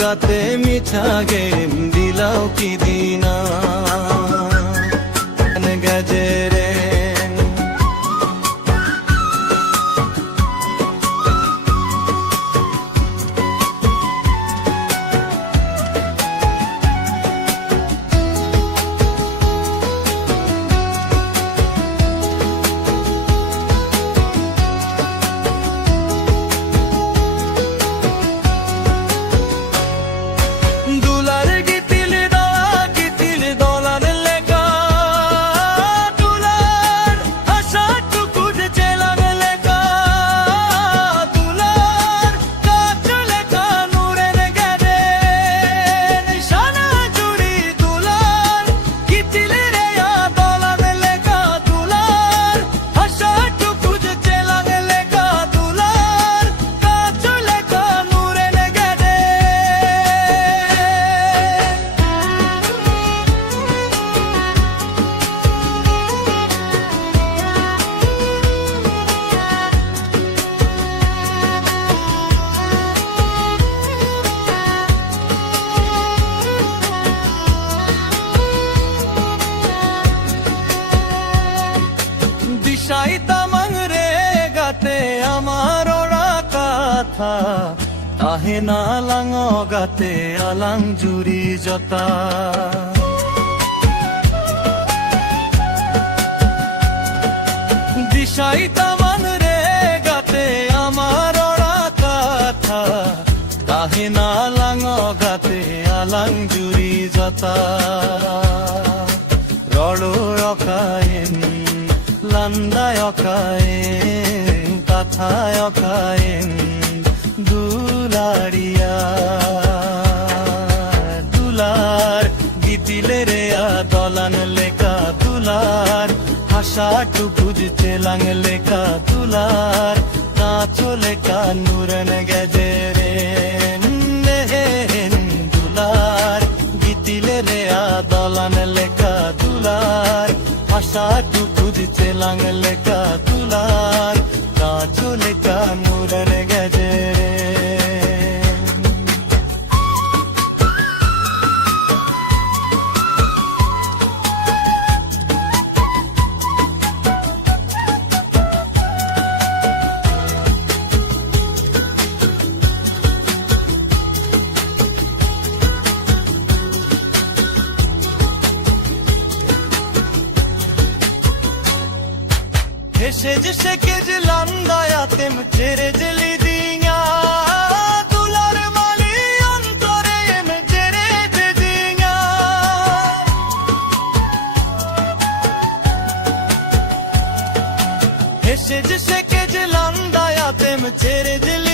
গাতে মিঠা গেম দিলাও কি দিনা গজরে সাইতামাং রে গাতে আমার ওরা কথা তাহে না লাঙ গাতে আলাং জুরি জতা দিশাইতামাং রে গাতে আমার ওরা কথা তাহে না লাঙ গাতে আলাং জুরি জতা রড়ো রকায়েনি Landayakain, kathayakain, dulariya, dular, gidile reya dolan leka dular, hasha tu bujte lang leka dular, nacho leka nuran gajeren, dular, gidile reya dolan leka dular, hasha tu lang leka dular nacho leka muran gajere Heshe ke jilanda tem tere jeli diya dular mali antore me jere de diya Heshe ke jilanda tem tere jeli